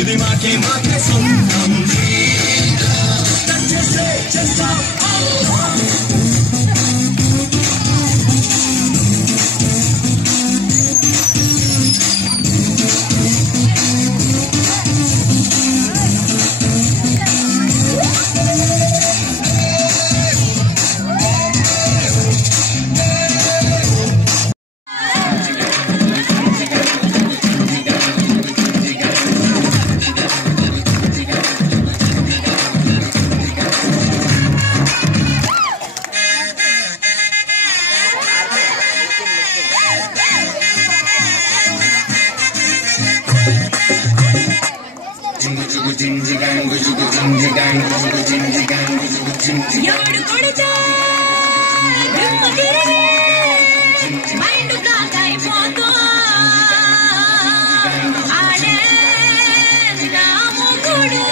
ఇది మాకే మాకే సొంతం చేస్తే చేస్తాం ఎవడు కొడితే మైండ్ బ్లాక్ అయిపోతూ ఆడే నా మొగుడు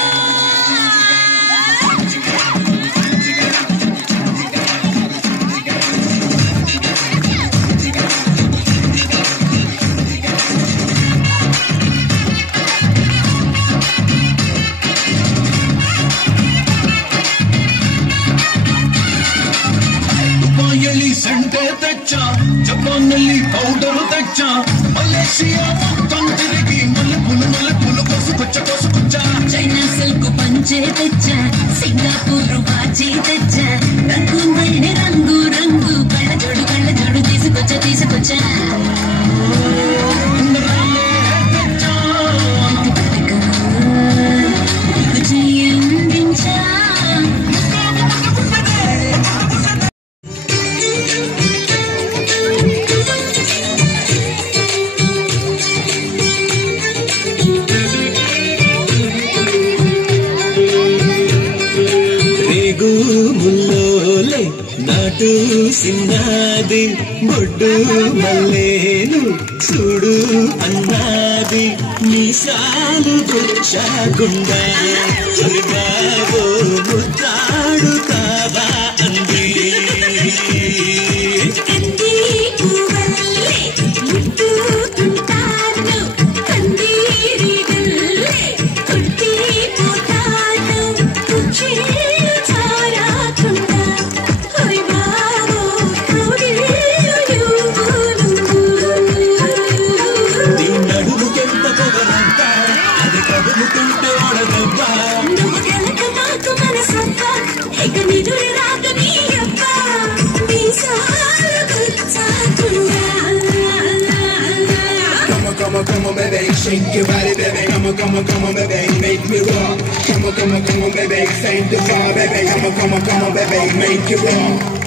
ಸಂಡೆ ತೆಚ್ಚ ಜಪಾನಲ್ಲಿ ಪೌಡರು ತೆಚ್ಚ ಮಲೇಷಿಯಾ మొత్తం తిరిగి మల్లెపూలు కోసుకొచ్చ చైనా సిల్క్ పంచే తెచ్చ సింగపూర్ వాచి తెచ్చ రంగుమైన రంగు రంగు కళ్ళ జోడు తీసుకొచ్చా ముల్లోలే నాటు సిన్నది బొడ్డు మల్లేను చూడు అన్నది మీసాలు గుచ్చాగుండా బాబో ముద్దాడుతావా అంది Come on, baby, shake your body, baby. Come on, baby, make me rock. Come on, baby, thank the bar, baby. Come on, baby, make it rock.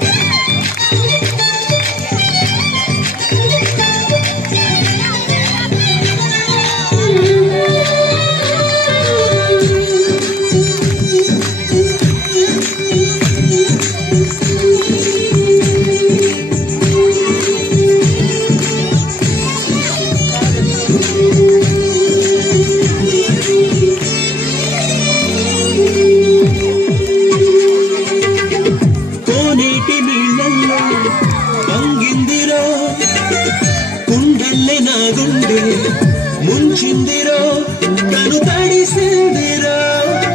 ముంచిందిరో నన్ను తడిసిందిరో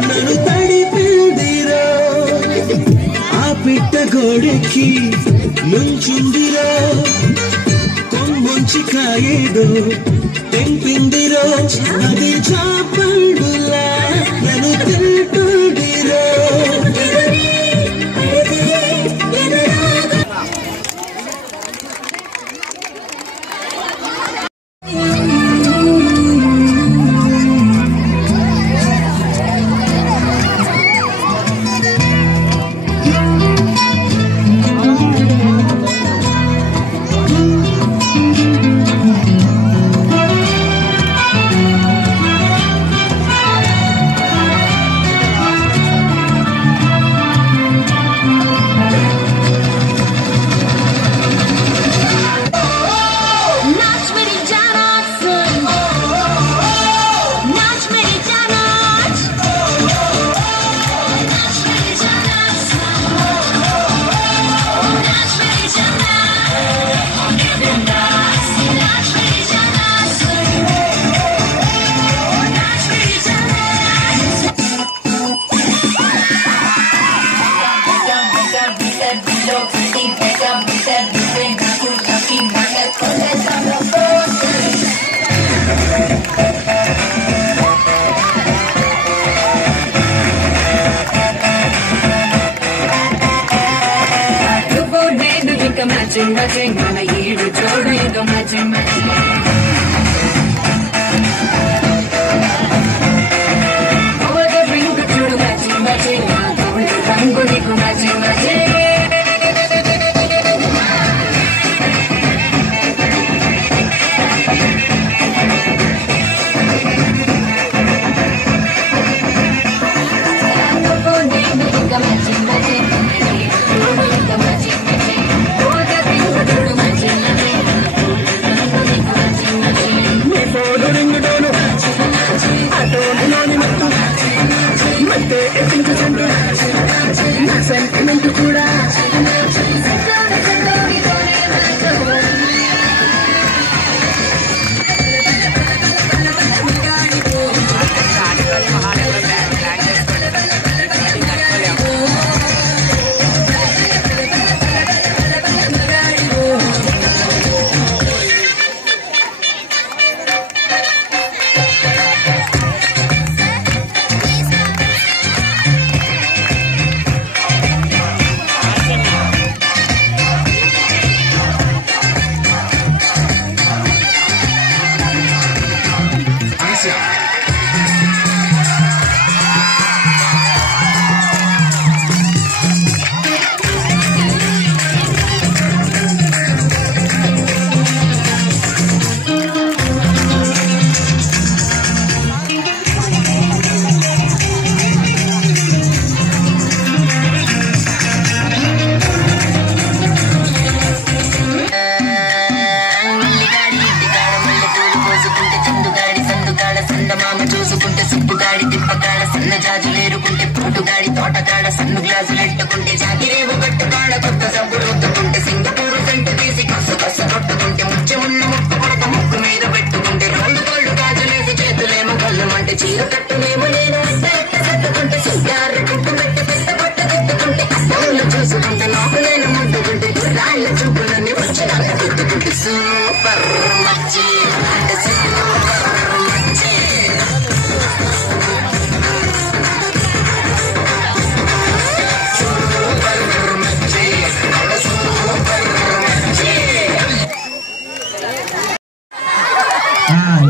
నన్ను తడిపిందిరో ఆ పిట్ట గోడెక్కి నుంచుందిరో కొమ్ముంచి కాయేదో తెంపిందిరో అది చాపండులా నన్ను తింటుందిరో మ్యాచింగ్ మ్యాచింగ్ మన ఈడు చూడు ఇదో మ్యాచింగ్ మ్యాచింగ్ డ్రింక్ చూడు మ్యాచింగ్ మ్యాచింగ్ రంగు నీకు మ్యాచింగ్ మ్యాచింగ్ సెంటిమెంట్ కూడా చూసుకుంటే సుప్పుగాడి తిప్పకాడ సన్న జాజులేరుకుంటే పూటుగాడి తోటకాడ సన్ను గ్లాసులెట్టుకుంటే జాగిరేవు కట్టుకాడ కొత్త సబ్బులు ఒత్తుకుంటే సింగపూరు సెంటు తీసి కసు కసు కొట్టుకుంటే ముచ్చి ఉన్న ముక్కు పడక ముక్కు మీద పెట్టుకుంటే రోడ్డు కోళ్ళు గాజులేసి చేతులేమో కళ్ళమంటే చీర కట్టునేమో నేను సట్టుకుంటే సిగ్గారు కుట్టు పెట్టి పెద్ద కొట్ట తిట్టుకుంటే అసలు చూసుకుంటే నాకు నేను ముట్టుకుంటే రాళ్ళ చూపులన్నీ వచ్చి నాకు తిట్టుకుంటే సూపర్ మచ్చి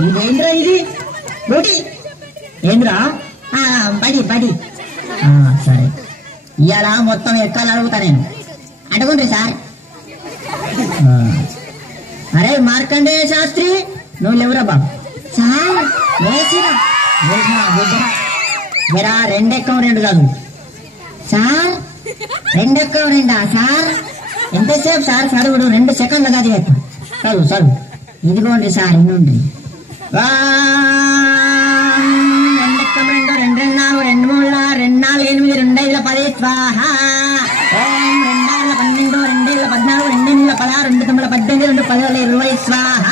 ఇదేంద్రా ఇది రోటీ ఏంద్రా బడి బడి సరే ఇవాళ మొత్తం ఎక్కాలి అడుగుతా నేను అడగండి సార్ అరే మార్కండేయ శాస్త్రి నువ్వు లేవురా బాబు సార్ వేసిరా జరా రెండెక్కం రెండు కాదు సార్ రెండెక్కం రెండా సార్ ఎంతసేపు సార్ చదువుడు 2 సెకండ్లు కాదు చదువు చదువు ఇదిగోండి సార్ ఇన్నుండి రెండెక్కం రెండు 2 2 4 2 3 2 4 8 2 5 10 స్వాహ ఓం 2 12 2 14 2 16 2 9 18 2 10 20 స్వాహ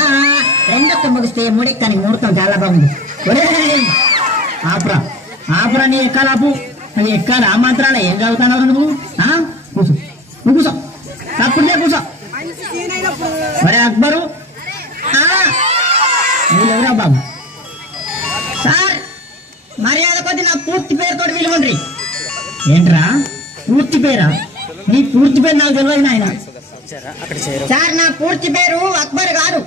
రెండొక్క ముగిస్తే మూడెక్కని ముహూర్తం చాలా బాగుంది ఆపురా ఆపురా నీ ఎక్కాలాపు నీ ఎక్కాలి ఆ మాత్రాల ఏం చదువుతున్నావు నువ్వు కూర్చో నువ్వు కూర్చో తప్పుడే కూర్చో మరి అక్బరు నువ్వులెవరా బాబు సార్ మర్యాద కొద్ది నా పూర్తి పేరుతో పిలవండి ఏంట్రా పూర్తి పేరా నీ పూర్తి పేరు నాకు తెలియదు నాయన సార్ నా పూర్తి పేరు అక్బర్ గారు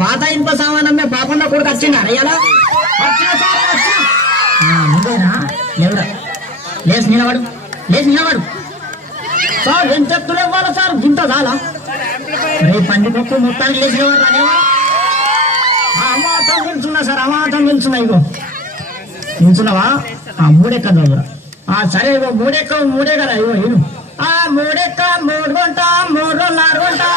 పాత ఇనుప సామానమ్మే బాపన్న కొడుకు వచ్చిండా అయ్యాలా నువ్వేనా ఎవరా లేచి నిలబడు సార్ ఏం చెప్తులు ఇవ్వాలా సార్ గింత చాలా రేపు పండుగకు మొత్తానికి లేచినవారు రానేవారు అమాతం నిల్చున్నా సార్ అమాతం నిల్చున్నా ఇగో నిల్చున్నావా మూడెక్క చదువురా సరే ఇగో మూడే కదా ఇగో ఇను మూడెక్క 3 కొంటా 3 రోజులు 6 కొంటా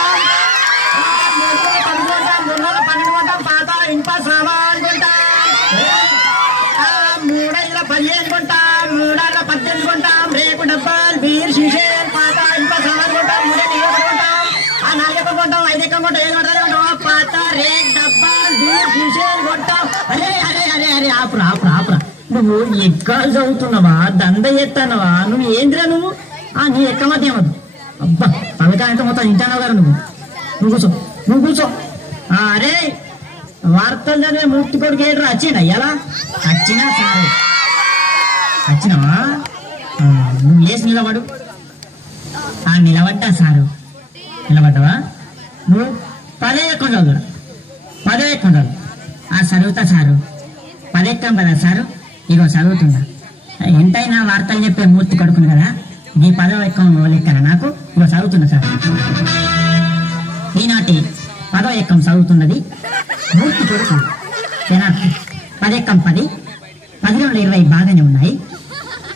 3 కొంటా 10 కొంటా 3 రోజులు 12 కొంటా పాత ఇనుప సామాన్ కొంటా 3 15 కొంటా 3 18 కొంటా రేకు డబ్బాలు బీర్ షీషేలు పాత ఇనుప సామాన్ కొంటా 3 కొంటా 4 కొంటాం 5 కొంటాం 7 కొంటాం పాత రేక్ డబ్బాలు బీర్ షీషేలు కొంటాం అరే అరే అరే అరే ఆపురా నువ్వు ఎక్కాలు చదువుతున్నావా దండ ఎత్తానవా నువ్వు ఏంద్రా నువ్వు నీ ఎక్క మధ్య ఏమద్దు అబ్బా తలకాయంతో మొత్తం ఇంటానావు గారు నువ్వు కూర్చో అరే వార్తలు చదివే మూర్తి కొడుకు ఏడ్రా వచ్చిండా ఎలా వచ్చినా సారు వచ్చినావా నువ్వు లేచి నిలబడు నిలబడ్డా సారు నిలబడ్డావా? నువ్వు 10 ఎక్కం చదువు, 10 ఎక్కం చదువు. చదువుతా సారు, 10 ఎక్కం కదా సారు. ఇగో చదువుతుందా. ఎంతైనా వార్తలు చెప్పే మూర్తి కొడుకును కదా, నీ 10వ ఎక్కం లెక్కన నాకు. ఇగో చదువుతున్నా సార్. ఈనాటి 10వ ఎక్కం చదువుతున్నది మూర్తి కొడుకు జనార్దన్. 10 ఎక్కం 10, 10 20 బాగానే ఉన్నాయి.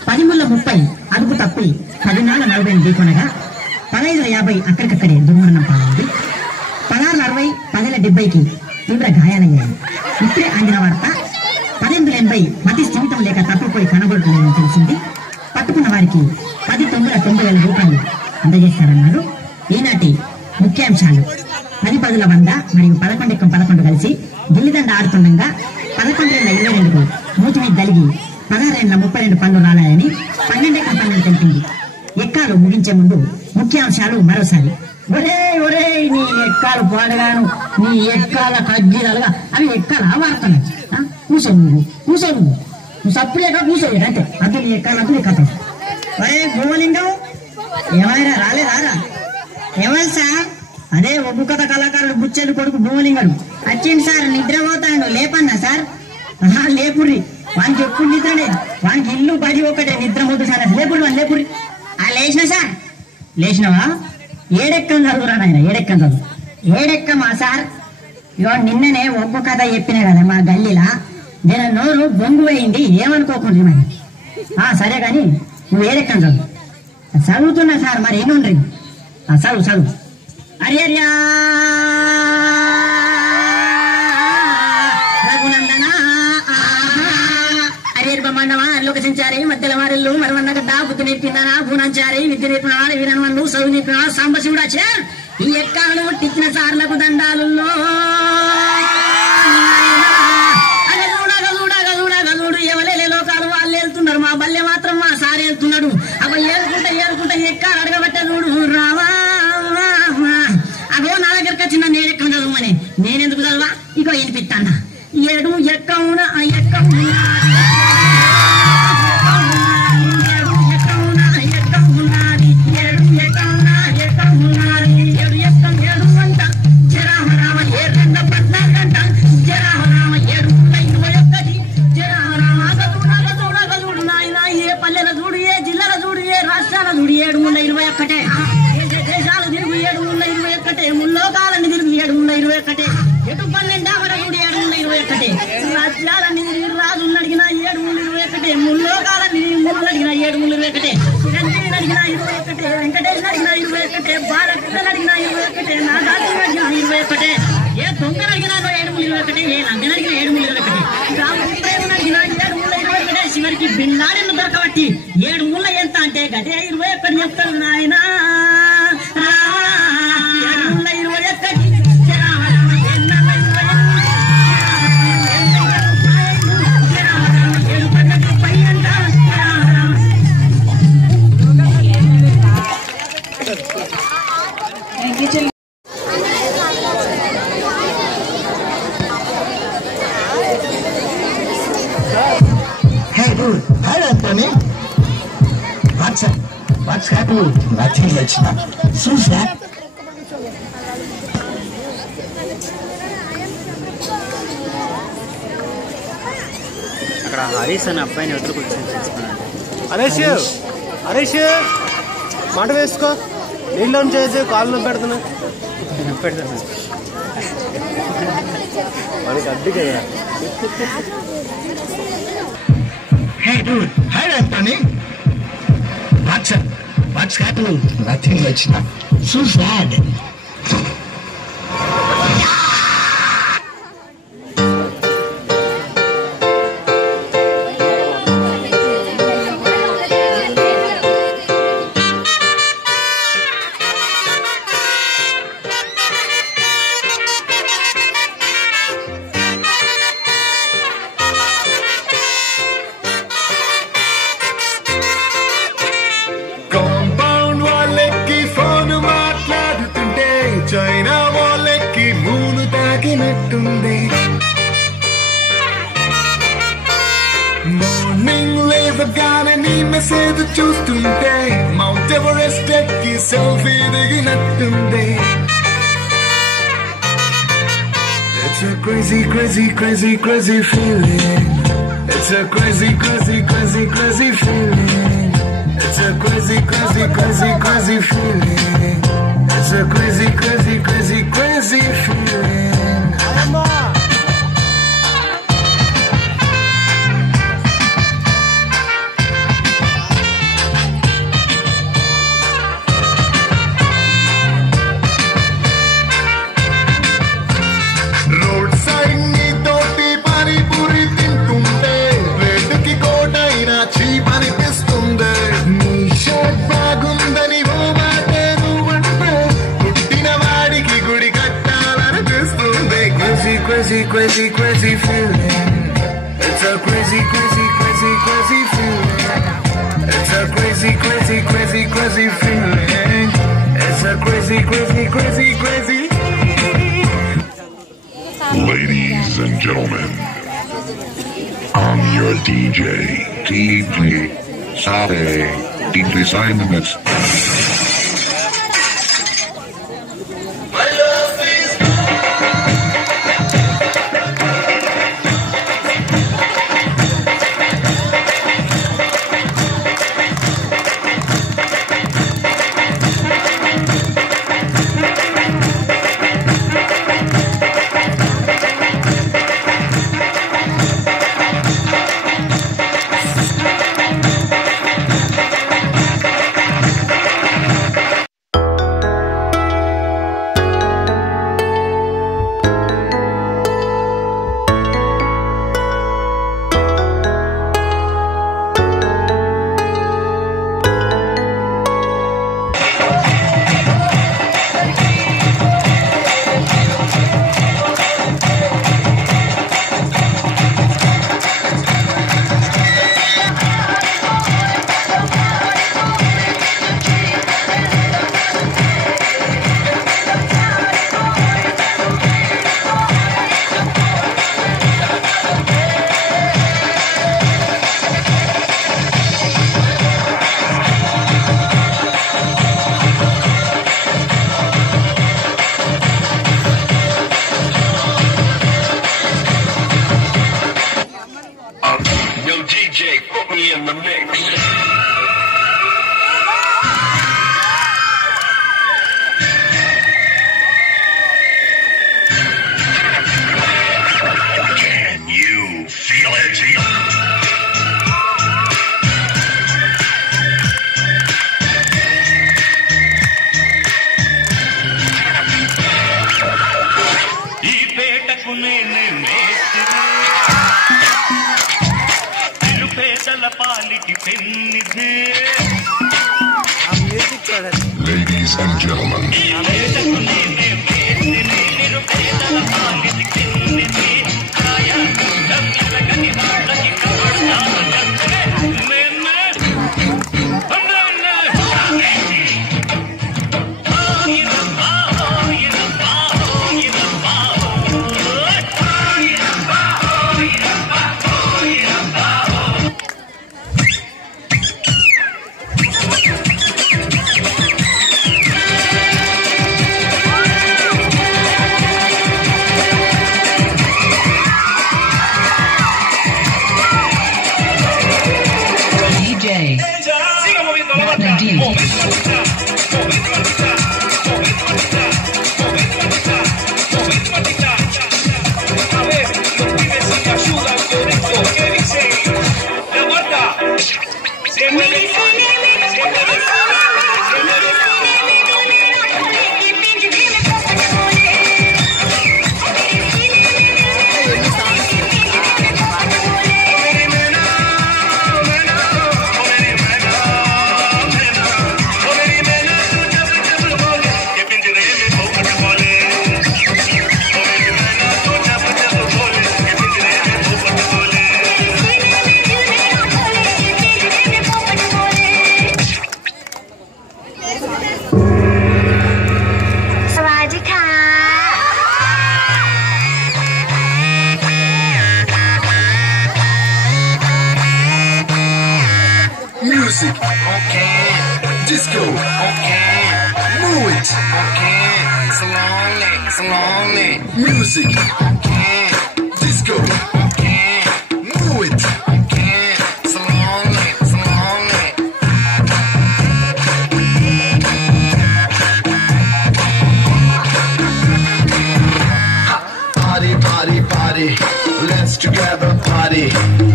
10 ముళ్ళ 30 అదుపు తప్పి 10 నాళ్ళ 40 ఢీకొనగా 15 50 అక్కడికక్కడే దుర్మరణం పాలైంది. 16 60 10 70కి తీవ్ర గాయాలయ్యాయి. ఇప్పుడే అందిన వార్త 10 80 మతి స్థిమితం లేక తప్పిపోయి కనబడుతుందని తెలిసింది. పట్టుకున్న వారికి 10 90,000 రూపాయలు అందజేస్తారన్నారు. ఈనాటి ముఖ్యాంశాలు: 10 10ల 100 మరియు 11 ఎక్కం 11 కలిసి గిల్లిదండ ఆడుతుండగా 11 22కు మూతి మీద తలిగి 16 32 పనులు రాలాయని 12 ఎక్కం 12 తెలిపింది. ఎక్కాలు ముగించే ముందు ముఖ్యాంశాలు మరోసారి. ఒరే ఒరే నీ ఎక్కాలు పాడగాను, నీ ఎక్కాల కజ్జీరాలుగా అవి ఎక్కాల వాడుతున్నాయి. కూసో నువ్వు సప్పుడేగా కూసో అంటే అద్దు నీ ఎక్కాలు అద్దు నీ కథ. ఒరే భూమలింగం ఏమైనా రాలేదారా? ఎవరు సార్? అదే ఒగ్గు కథ కళాకారుడు బుచ్చెలు కొడుకు భూమలింగడు వచ్చింది సార్. నిద్రపోతాడు లేపన్నా సార్. లేపుర్రి వానికి ఎప్పుడు నిద్రనే, వానికి ఇల్లు పది ఒకటే నిద్ర మొద్దు సార్. లేపుర్రి లేచిన సార్. లేచినవా? ఏడెక్కం చదువురా నాయన, ఏడెక్కం చదువు. ఏడెక్కమా సార్? ఇగో నిన్ననే ఒగ్గు కథ చెప్పినా కదా మా గల్లీలా, నేను నోరు బొంగు వేయింది, ఏమనుకోకుండా మరి. సరే కానీ నువ్వు ఏడెక్కం చదువు. చదువుతున్నా సార్. మరి ఎన్నుండ్రి చదువు. అరియర్యా రఘునందన అరియర్బమండమా లోక సంచారి మధ్యల వారిల్లు మరవన్నగడ్డ బుద్ధి నేర్పిందనా భూనంచారి విద్య నేర్పిన వీరనవన్ను చదువు నేర్పిన సాంబశివుడాచే. ఈ ఎక్కాలను టిచ్చిన సార్లకు దండాలు. అగదూడు ఎవలేలే లోకాలు వాళ్ళు వెళ్తున్నారు, మా బల్లె మాత్రం మా సార్ వెళ్తున్నాడు. అవ ఏరుకుంటా ఎక్కాలు అడగబట్టే చూడు రావా. అగో నా దగ్గరకు వచ్చిన నేనెక్కం చదువుమని. నేనెందుకు చదువా? ఇగో వినిపిస్తాను. 7 ఎక్కమున ఎక్కం దేశాలు తిరుగు 721, ముల్లోకాలన్నీ తిరుగు 721, ఎటు 12 అమరగుడి 721, రాజ్యాలన్నీ తిరిగి రాజుని అడిగిన 721, ముల్లోకాలన్నీ ముళ్ళు అడిగిన 721, చిరంజీవిని అడిగిన 21, వెంకటేశ్వర అడిగిన 21, బాలకృష్ణ అడిగిన 21, నాగార్జున అడిగిన 21, ఏ దొంగను అడిగినా 721, ఏ లంగన అడిగిన 721, రామకృష్ణ అడిగిన 721, చివరికి బిల్లాడెన్ను దొరకబట్టి 7 ముళ్ళ ఎంత అంటే గదే 21 చెప్తారు నాయన. Hey dude, hi Anthony. What's happening? Nothing much now. So sad. అక్కడ హరీష్ అనే అబ్బాయిని వదులుకొచ్చి హరీష్ మాట వేసుకో. నీళ్ళు చేసి కాళ్ళు పెడుతున్నా మనకి అడ్డు కదా. Hey dude, hi Anthony. What's happening? Nothing much now. So sad. Compound వాళ్ళకి ఫోన్ మాట్లాడుతుంటే చూడగానే నీ మెసేజ్ చూస్తుంటే మౌంట్ ఎవరెస్ట్ ఎక్కి selfie దిగినట్టుండే. It's a crazy, crazy, crazy, crazy feeling. It's a crazy, crazy, crazy, crazy feeling. It's a crazy, crazy, crazy, crazy feeling. It's a crazy, crazy, crazy, crazy feeling. Road side నీ తోటి పానీపూరి తింటుంటే రేటుకి కోటైనా cheap అనిపిస్తుంది. నీ shirt బాగుందని ఓ మాటే నువ్వంటే పుట్టిన వాడికి గుడి కట్టాలనిపిస్తుంది. Crazy, crazy, crazy, crazy feeling. It's a crazy, crazy, crazy, crazy feeling. It's a crazy, crazy, crazy, crazy feeling. It's a crazy, crazy, crazy, crazy. Ladies and gentlemen, I'm your DJ Sade, DJ Simons. Yo, DJ, put me in the mix. Can you feel it? ఈ పేటకు నేనే పేదల పాలిటి పెన్నిధే. Ladies and gentlemen, పేదల పాలిటి పెన్నిధే. Music, okay. Disco, okay. Move it, okay. Slowly. Music, okay. Disco, okay. Move it, okay. Slowly. Party. Let's together party.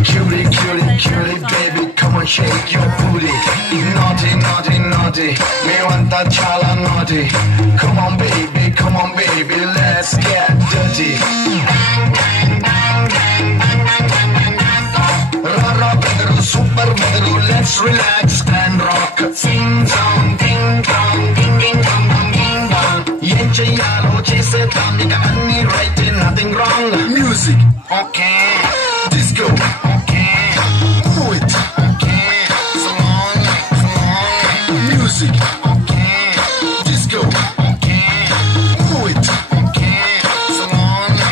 Cutie, baby, come on, shake your booty. Naughty. మేమంతా చాలా naughty. Come on, baby, let's get dirty. Rara bedaru, super bedaru, let's relax and rock. Sing song, ding dong, ding dong, ding dong. ఏం చెయ్యాలో చేసేద్దాం, ఇక అన్ని right, nothing wrong. Music, okay. Disco, okay. Move it, okay. Slowly. Music, okay. Disco, okay. Move it, okay. Slowly.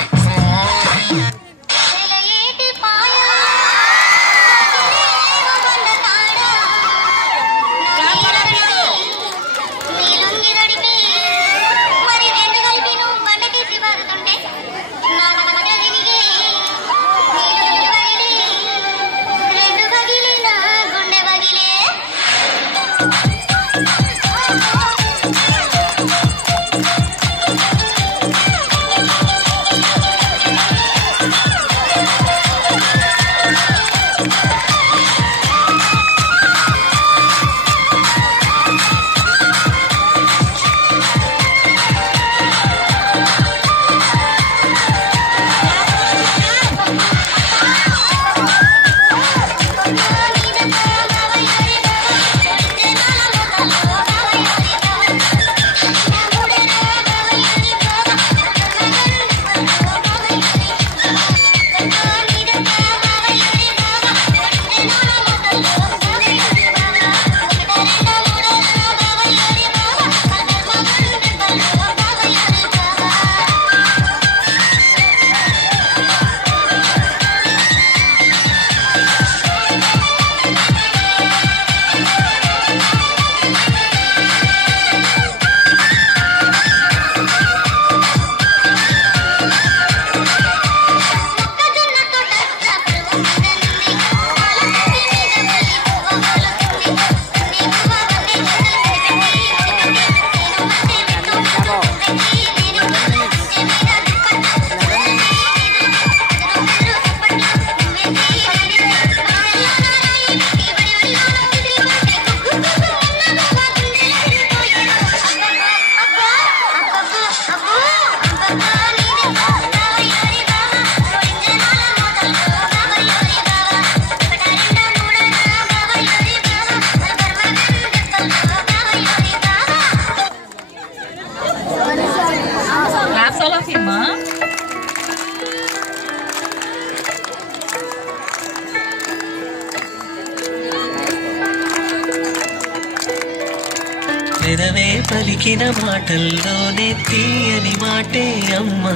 పెదవే పలికిన మాటల్లోనే తీయని మాటే అమ్మా,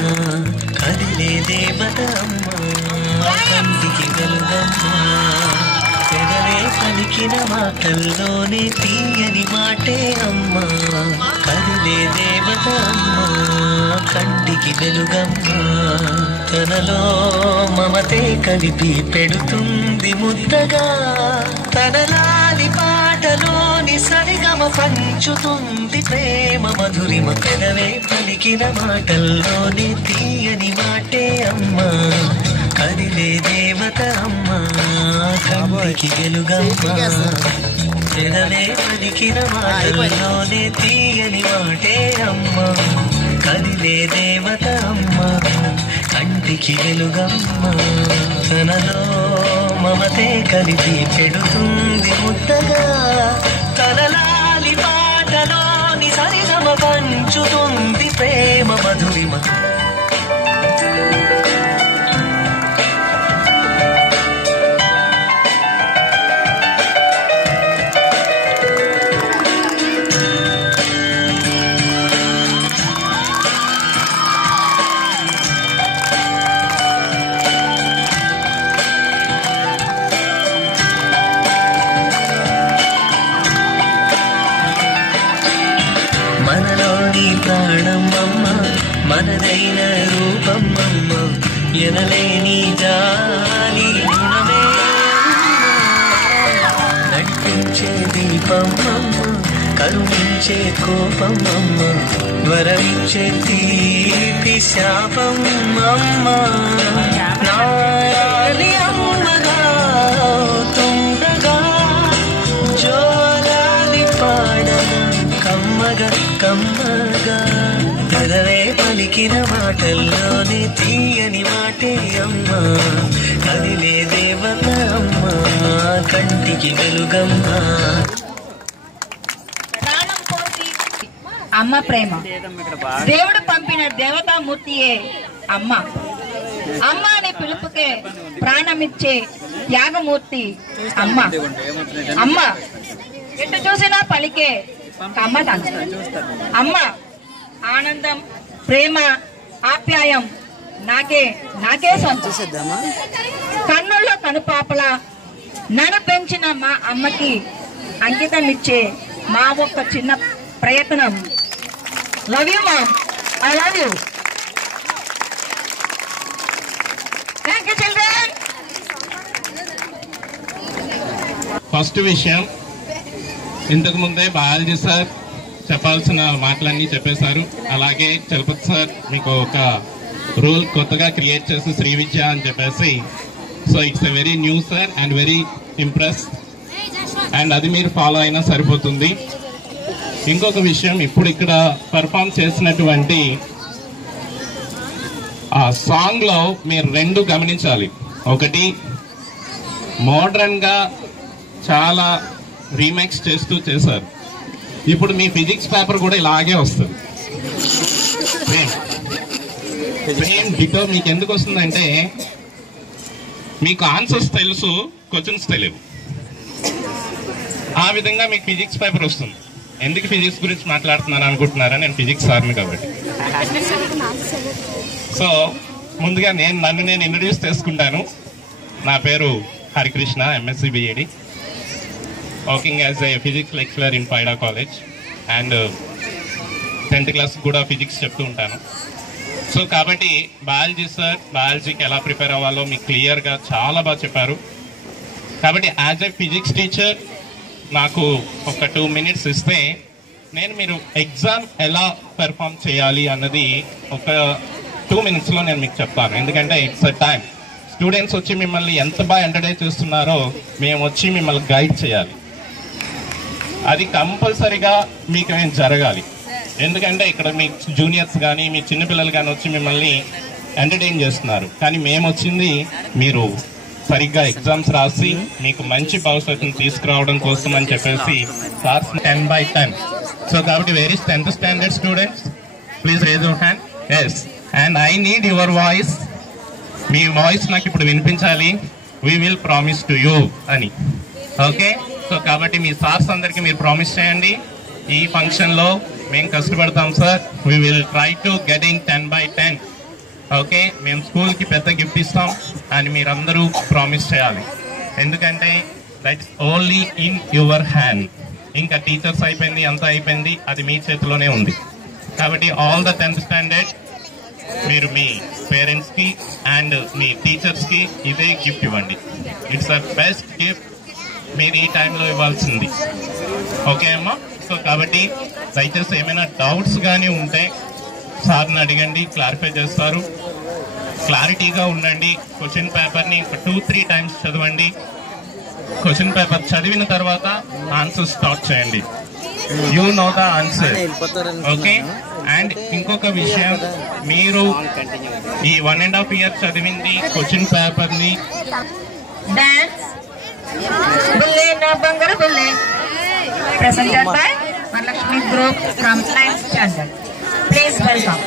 కదిలే దేవత అమ్మా, కంటికి వెలుగమ్మా. పెదవే పలికిన మాటల్లోనే తీయని మాటే అమ్మా, కదిలే దేవత అమ్మా, కంటికి వెలుగమ్మా. తనలో మమతే కలిపి పెడుతుంది ముద్దగా, తనలాలి పాటలోని సరిగమ పంచుతుంది ప్రేమ మధురిమ. పెదవే పలికిన మాటల్లోనే తీయని మాటే అమ్మా, కదిలే దేవత అమ్మా, కంటికి వెలుగమ్మా. పెదవే పలికిన మాటల్లోనే తీయని మాటే అమ్మా, కదిలే దేవత అమ్మా, కంటికి వెలుగమ్మా. తనలో మమతే కలిపి పెడుతుంది ముద్దగా, తనలాలి పాటలోని సరిగమ పంచుతుంది ప్రేమ మధురిమ. మనదైన రూపం అమ్మ ఎనలేని జాలి గుణమే నడిపించే దీపం అమ్మ కరుణించే కోపం అమ్మ వరమించే తీపి శాపం అమ్మ నాయాలి అమ్మగా తుండగా జోలాలి పాడగా కమ్మగా కమ్మగా పెదవే పలికిన మాటల్లోనే తీయని మాటే అమ్మ కదిలే దేవత అమ్మ కంటికి వెలుగమ్మ అమ్మ ప్రేమ దేవుడు పంపిన దేవతామూర్తియే అమ్మ. అమ్మ అనే పిలుపుకే ప్రాణమిచ్చే త్యాగమూర్తి అమ్మ. అమ్మ ఎటు చూసినా పలికే కమ్మదం. అమ్మ ఆనందం ప్రేమ ఆప్యాయం నాకే సొంతం. కన్నుల్లో కనుపాపల నన్ను పెంచిన మా అమ్మకి అంకితం ఇచ్చే మా ఒక్క చిన్న ప్రయత్నం. Love you mom, I love you. Thank you children. First విషయం, ఇంతకు ముందే బయాలజీ సార్ చెప్పాల్సిన మాటలన్నీ చెప్పేశారు. అలాగే చలపతి సార్ మీకు ఒక రూల్ కొత్తగా క్రియేట్ చేసి శ్రీ విద్య అని చెప్పేసి, so it's a very new sir and very impress, and అది మీరు ఫాలో అయినా సరిపోతుంది. ఇంకొక విషయం, ఇప్పుడు ఇక్కడ పర్ఫామ్ చేసినటువంటి ఆ సాంగ్ లో మీరు రెండు గమనించాలి. ఒకటి, మోడర్న్ గా చాలా రీమేక్స్ చేస్తూ చేశారు. ఇప్పుడు మీ ఫిజిక్స్ పేపర్ కూడా ఇలాగే వస్తుంది. Same ditto. మీకు ఎందుకు వస్తుందంటే మీకు ఆన్సర్స్ తెలుసు, క్వశ్చన్స్ తెలియవు. ఆ విధంగా మీకు ఫిజిక్స్ పేపర్ వస్తుంది. ఎందుకు ఫిజిక్స్ గురించి మాట్లాడుతున్నాను అనుకుంటున్నారా? నేను ఫిజిక్స్ సార్ని కాబట్టి. సో ముందుగా నన్ను నేను ఇంట్రడ్యూస్ చేసుకుంటాను. నా పేరు Harikrishna, MSc BEd, working as a physics lecturer in Paida college, and 10th class కూడా ఫిజిక్స్ చెప్తూ ఉంటాను. సో కాబట్టి బయాలజీ సార్ బయాలజీకి ఎలా ప్రిపేర్ అవ్వాలో మీకు క్లియర్గా చాలా బాగా చెప్పారు. కాబట్టి యాజ్ ఏ ఫిజిక్స్ టీచర్ నాకు ఒక 2 minutes ఇస్తే మీరు ఎగ్జామ్ ఎలా పెర్ఫామ్ చేయాలి అన్నది ఒక 2 minutesలో నేను మీకు చెప్తాను. ఎందుకంటే ఇట్స్ అ టైం. స్టూడెంట్స్ వచ్చి మిమ్మల్ని ఎంత బాగా ఎంటర్టైన్ చేస్తున్నారో మేము వచ్చి మిమ్మల్ని గైడ్ చేయాలి. అది కంపల్సరీగా మీకు ఏం జరగాలి. ఎందుకంటే ఇక్కడ మీ జూనియర్స్ కానీ మీ చిన్నపిల్లలు కానీ వచ్చి మిమ్మల్ని ఎంటర్టైన్ చేస్తున్నారు. కానీ మేము వచ్చింది మీరు సరిగ్గా ఎగ్జామ్స్ రాసి మీకు మంచి భవిష్యత్తును తీసుకురావడం కోసం అని చెప్పేసి క్లాస్ 10/10. సో కాబట్టి very 10th standard students, please raise your hand. Yes, and I need your voice. మీ వాయిస్ నాకు ఇప్పుడు వినిపించాలి. We will promise to you అని. ఓకే, సో కాబట్టి మీ సార్స్ అందరికీ మీరు ప్రామిస్ చేయండి, ఈ ఫంక్షన్లో మేము కష్టపడతాం sir. We will try to get in 10/10. Okay, మేము స్కూల్కి పెద్ద గిఫ్ట్ ఇస్తాం అని మీరందరూ ప్రామిస్ చేయాలి. ఎందుకంటే that's only in your hand. ఇంకా టీచర్స్ అయిపోయింది, అంతా అయిపోయింది, అది మీ చేతిలోనే ఉంది. కాబట్టి ఆల్ ద 10th standard మీరు మీ పేరెంట్స్కి అండ్ మీ టీచర్స్కి ఇదే గిఫ్ట్ ఇవ్వండి. ఇట్స్ ద బెస్ట్ గిఫ్ట్ మీరు ఈ టైంలో ఇవ్వాల్సింది. ఓకే అమ్మా? సో కాబట్టి దయచేసి ఏమైనా డౌట్స్ కానీ ఉంటే సార్ని అడగండి, క్లారిఫై చేస్తారు. క్లారిటీగా ఉండండి. క్వశ్చన్ పేపర్ని 2-3 times చదవండి. క్వశ్చన్ పేపర్ చదివిన తర్వాత ఆన్సర్ స్టార్ట్ చేయండి. You know the answer. Okay, and ఇంకొక విషయం, మీరు ఈ 1.5 years చదివింది క్వశ్చన్ పేపర్ని డాన్స్ బుల్లే నా బంగారు బుల్లే presented by Varalakshmi group from 9th standard. Please welcome.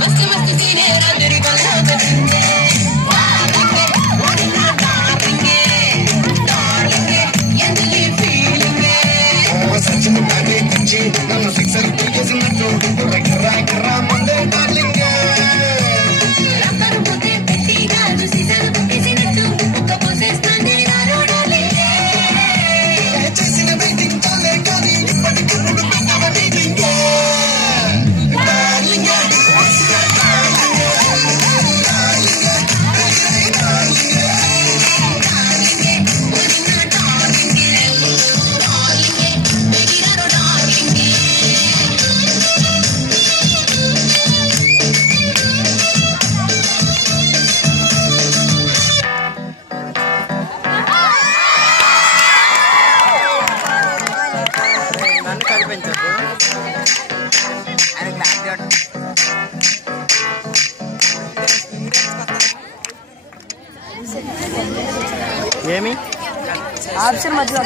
మస్తు మస్తు సీనియర్ అందరి ఏమి ఆప్షన్ మధ్యలో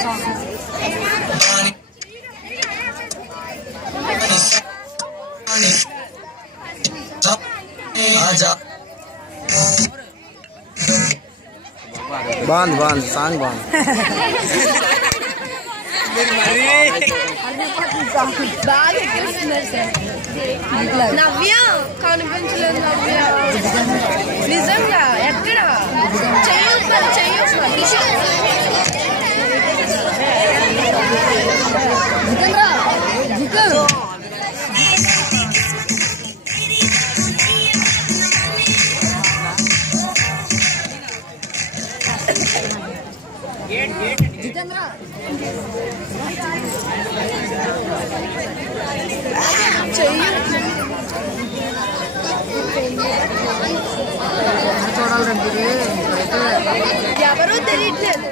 బాగుంది సాంగ్ బాగుంది. నవ్య కనిపించలేదు. నవ్య నిజంగా ఎక్కడ ఎవరూ తెలియట్లేదు.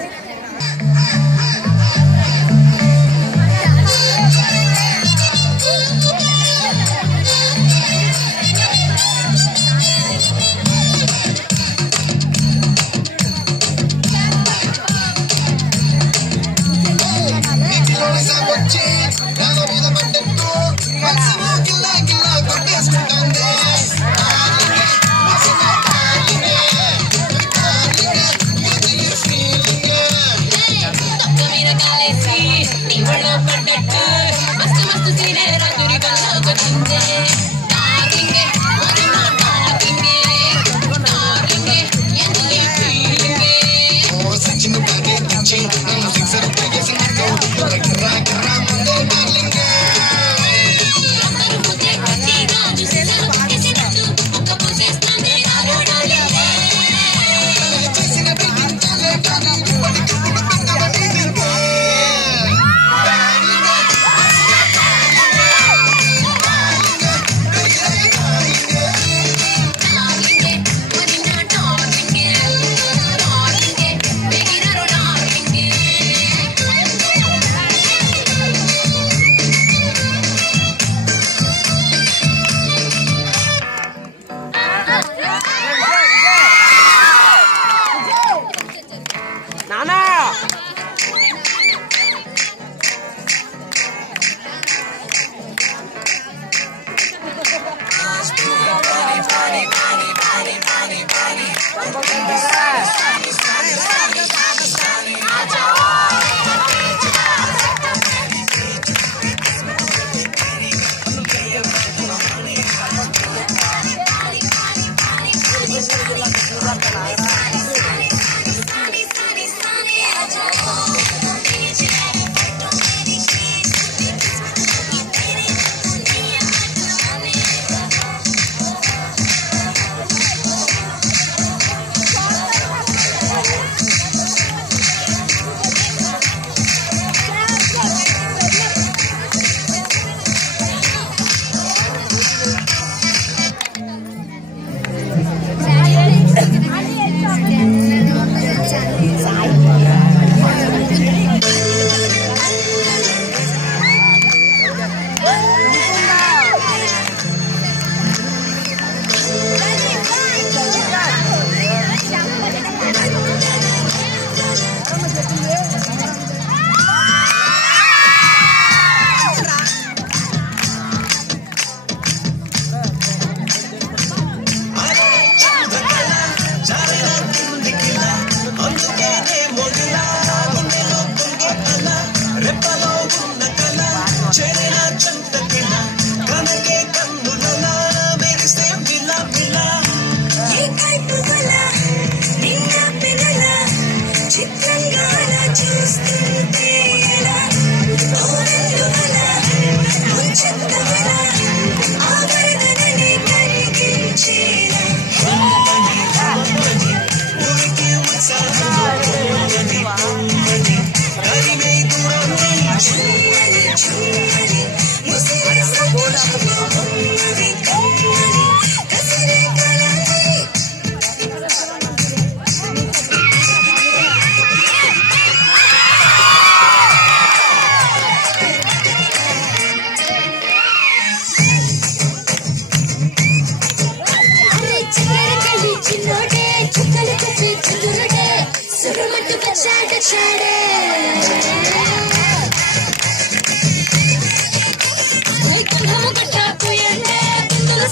Music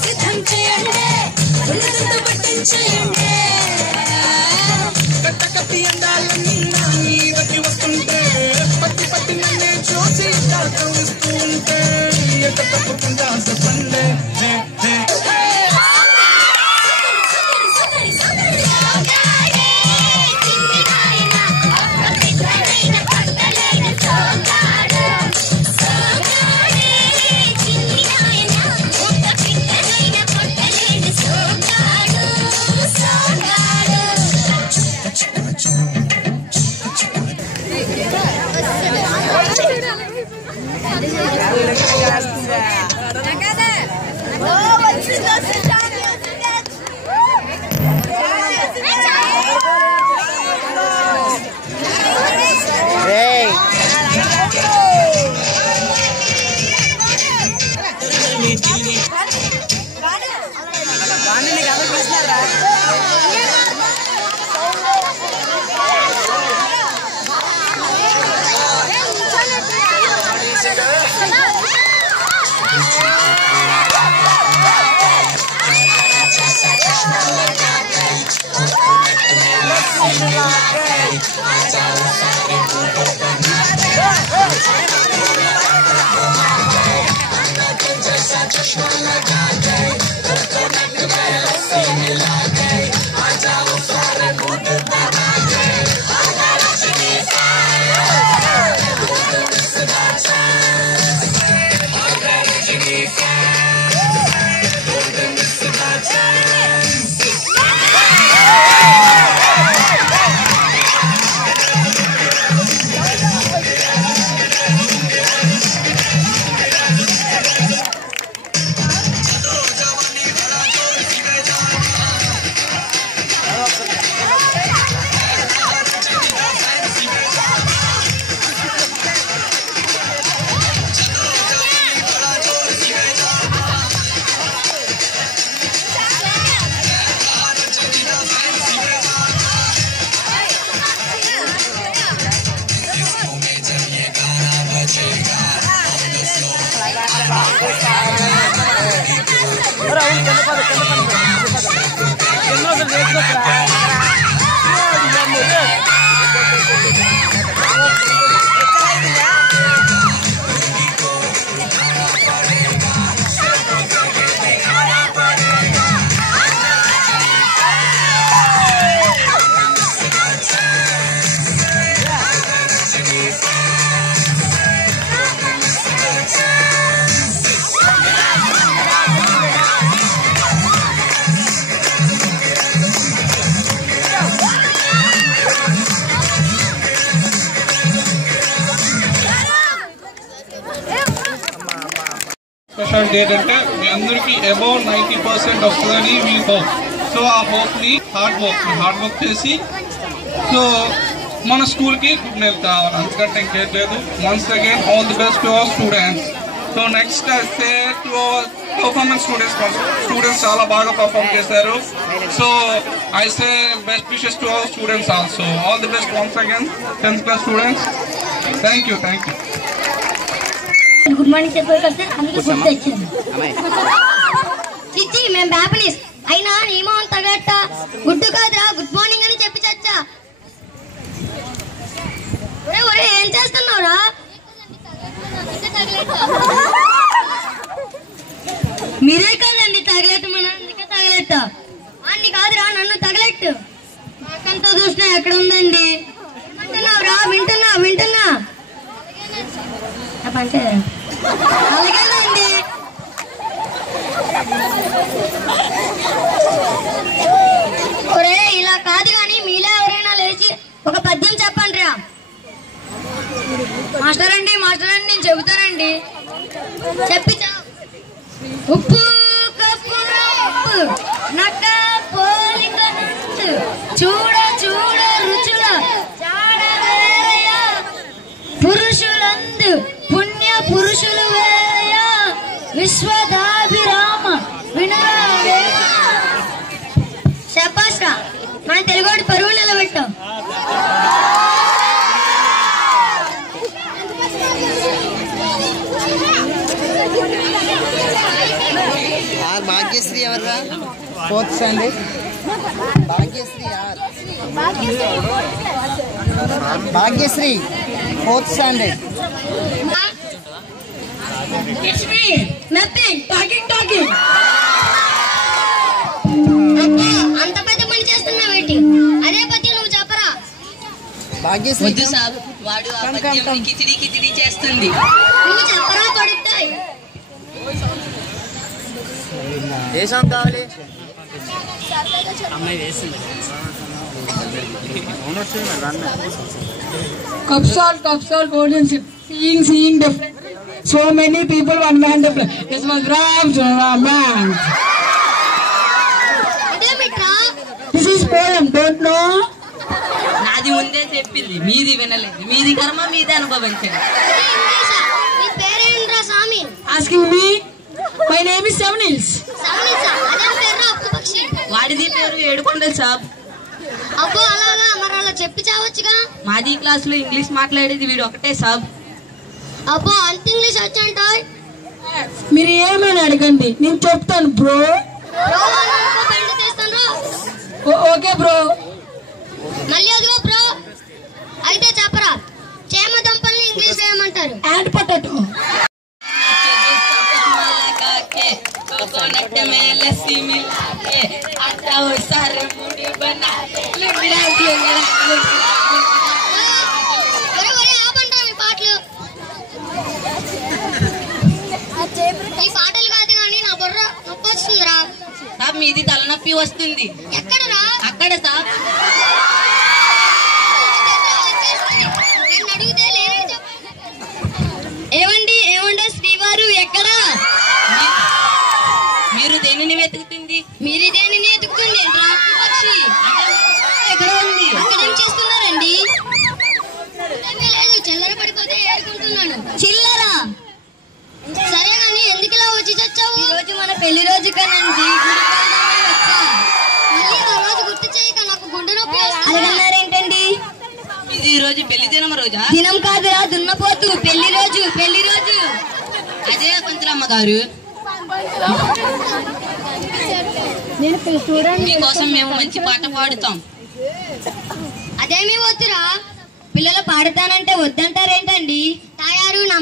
సిద్ధం చేయండి పట్టించేయండి కట్ట కట్టి అందాలన్నీ నా మీదకి వస్తుంటే పట్టి పట్టి నన్నే చూసి దాటవిస్తూ ఉంటే ఎట తప్పకుండా చెప్పండి స్పెషాలిటీ ఏంటంటే మీ అందరికీ అబౌవ్ 90% వస్తుందని మీ హోప్. సో ఆ హోప్ని హార్డ్ వర్క్ చేసి సో మన స్కూల్కి గుడ్ నేమ్ కావాలి, అంతకంటే ఇంకేం లేదు. Once again all the best to our students. So next అయితే టు అవర్ పర్ఫార్మెన్స్ స్టూడెంట్స్ చాలా బాగా పర్ఫార్మ్ చేశారు. So I say best wishes to our students also. All the best once again 10th class students. Thank you. Good morning చెప్పేసి అందుకే good తెచ్చాను. చిచ్చి మేము బ్యాపనీస్ అయినా నేమో తగట్ట గుడ్డు కాదురా గుడ్ మార్నింగ్ అని చెప్పి చచ్చా. ఒరే ఒరే ఏం చేస్తున్నావురా? మీరే కాదండి తగలెట్టు, మన అందుకే తగలెట్ట అన్ని కాదురా నన్ను తగలెట్టు. నాకంతా చూసినా ఎక్కడ ఉందండి? వింటున్నావురా? వింటున్నా అంటే అలాగేనండి. ఒరే ఇలా కాదు కానీ మీలో ఎవరైనా లేచి ఒక పద్యం చెప్పండి రా. మాస్టర్ అండి నేను చెబుతానండి. చెప్పించా. ఉప్పు కప్పు నక్క పోలిక చూడ రుచుల చాడవేరయ పురుషులందు పుణ్య పురుషులు వేరయ విశ్వదాభిరామ వినరావే. శపాష్ రా, మన తెలుగువాడి పరువు నిలబెట్టాం. భాగ్యశ్రీ ఎవర్రా? 4th standard Bhagyashree Bhagyashree 4th standard. It's me. Nothing. Talking. అంత పెద్ద పని చేస్తున్నావేంటి? అదే పద్యం నువ్వు చెప్పరా. భాగ్యశ్రీ వాడు ఆ పద్యం కిచిడి చేస్తుంది. నువ్వు చెప్పరా పడుతాయి. ఏ సాంగ్ కావాలి? Cup audience seeing different. So many people, one man different. This was man. This is poem, don't know? నాది ముందే చెప్పింది, మీది వినలేదు. మీది కర్మ మీదే అనుభవించండి. నీ పేరేంట్రా స్వామి? Asking me, my name is Sevenils. అదే పేరు అప్పు పక్షి. వాడిది పేరు ఏడుకొండలు సాబ్. అబ్బో అలాగా, మరి అలా చెప్పి చావచ్చుగా. మాది క్లాస్ లో ఇంగ్లీష్ మాట్లాడేది వీడు ఒకటే సాబ్. అబ్బో అంత ఇంగ్లీష్ వచ్చంట. మీరు ఏమైనా అడగండి, నేను చెప్తాను బ్రో. Okay bro. మళ్ళీ అదిగో బ్రో. అయితే చెప్పరా, చేమ దుంపల్ని ఇంగ్లీష్ ఏమంటారు? And potato. ఈ పాటలు కాదు కానీ నా బుర్ర నొప్పి వస్తుందిరా. మీది తలనొప్పి వస్తుంది. ఎక్కడరా? అక్కడ సాబ్. నన్ను అడిగితే లేరని చెప్ప. ఏమండే శ్రీవారు ఎక్కడా? మీరు దేనిని వెతుకుతుంది? మీరు దేనిని వెతుకుతుంది ఏంట్రా పక్షి? ఎక్కడ ఉంది? అక్కడేం చేస్తున్నారండి? లేదు, చిల్లర పడిపోతే ఏడుకుంటున్నాను. చిల్లరా? సరే గాని ఎందుకు ఇలా వచ్చి చచ్చావు? ఈ రోజు మన పెళ్లి రోజు కనండి. మళ్ళీ ఆ రోజు గుర్తు చేయక నాకు గుండె నొప్పి. అన్నారేంటండి? ఇది ఈ రోజు పెళ్లి దినం రోజా? దినం కాదురా, దున్నపోతు. పెళ్లి రోజు. అదే పంతులమ్మ గారు, మీకోసం మేము మంచి పాట పాడుతాం. అదేమీ వద్దురా. పిల్లలు పాడతానంటే వద్దంటారేంటండి? తాయారు నా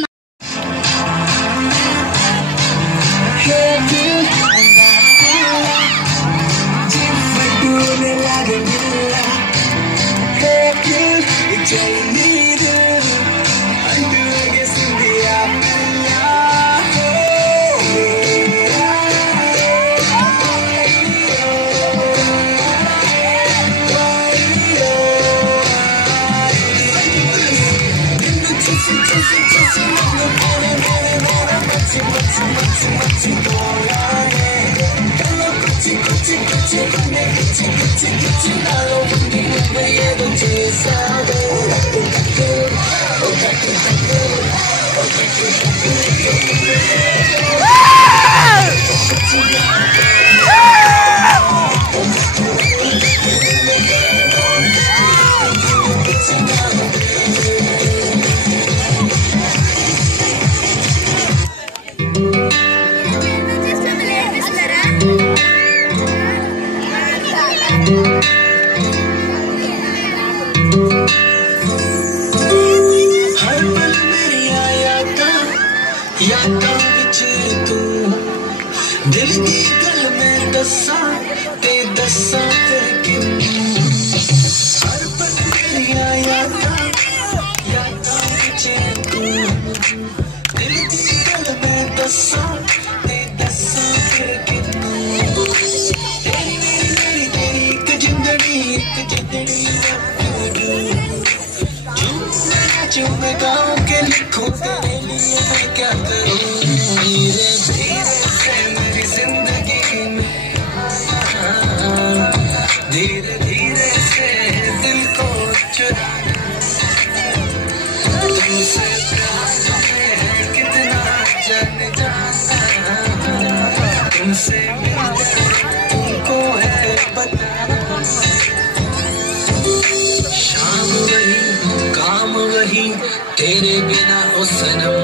तेरे बिना ओ सनम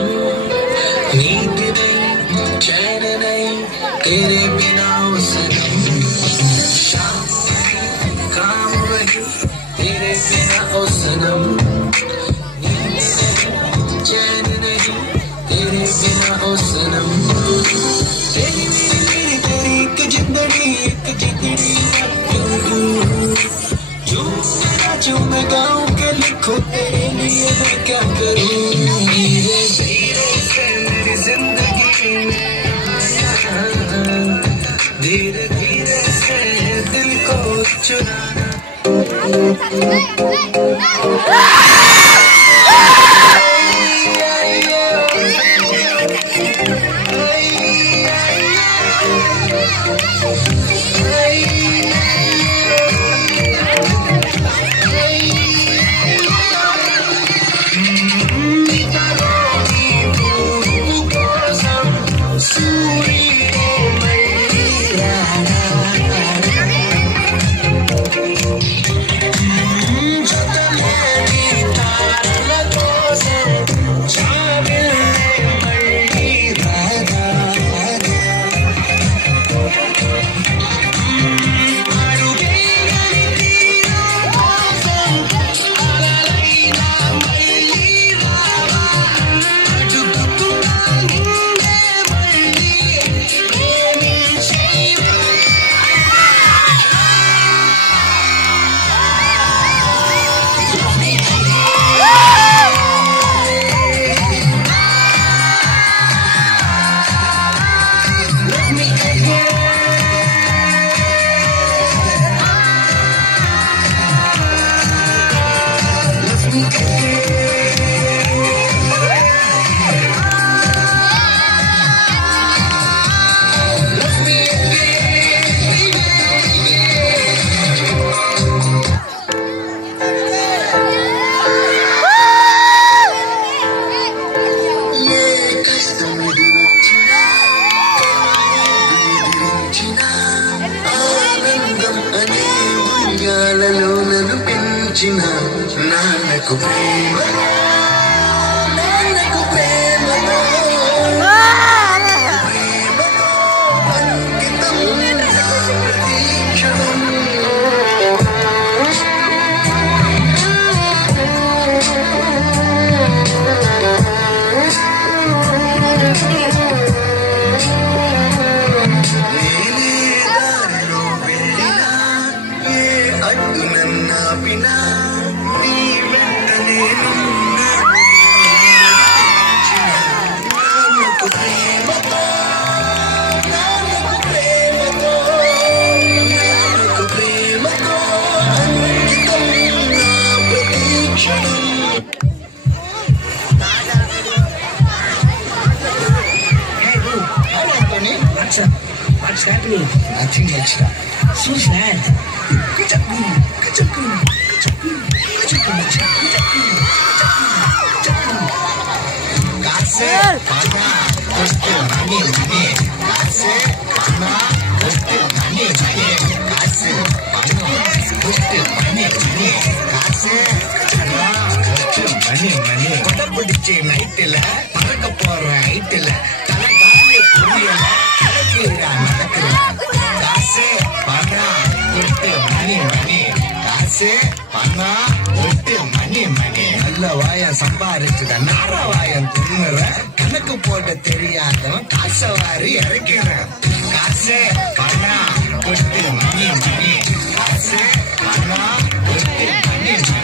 नींद नहीं तेरे बिना ओ सनम शाम काम वही तेरे बिना ओ सनम नींद नहीं चैन नहीं तेरे बिना ओ सनम तेरी मेरी तेरी एक जिंदड़ी जो मेरा जो मैं गाऊं के लिखो तेरे लिए मैं क्या करूं धीरे धीरे से मेरी जिंदगी में धीरे धीरे से दिल को चुराना నాన్నకు ప్రేమ నాన్నకు ప్రేమతో ప్రేమతో అంకితం ప్రతీక్షణం నేనే దారిలో వెళ్ళినా ఏ అడ్డు నన్నాపినా What's happening? Nothing extra. So sad. கொடப்பிடிச்சு நைட்டுல பறக்க போற ஹைட்டுல தலைகாலி புரியல தலைக்கீழா நடக்கிறேன் காசு பணம் கொட்டு மணி மணி காசு பணம் கொட்டு மணி மணி நல்ல வாயம் சம்பாரிச்சுட நார வாயம் தின்னுற கணக்கு போட தெரியாதவன் காசை வாரி இறக்கிறேன் காசு பணம் கொட்டு மணி மணி காசு பணம் கொட்டு மணி மணி